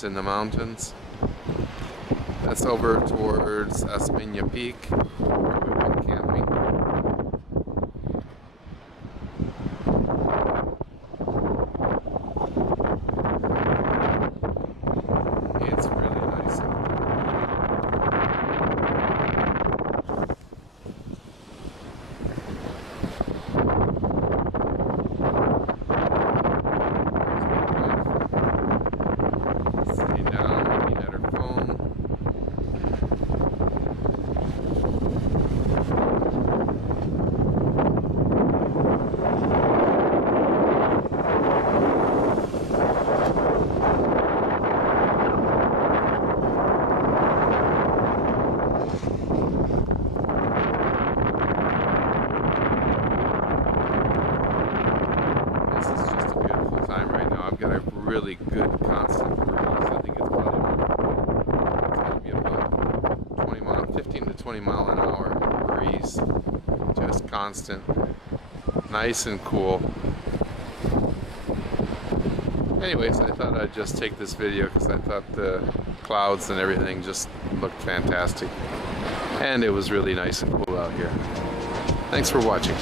cabins in the mountains. That's over towards Asminia Peak, where we went camping. It's really nice. Sitting down, looking at her phone. This is just a beautiful time right now. I've got a really good constant breeze. I think it's going to be about 15 to 20 mile an hour breeze. Just constant, nice and cool. Anyways, I thought I'd just take this video because I thought the clouds and everything just looked fantastic. And it was really nice and cool out here. Thanks for watching.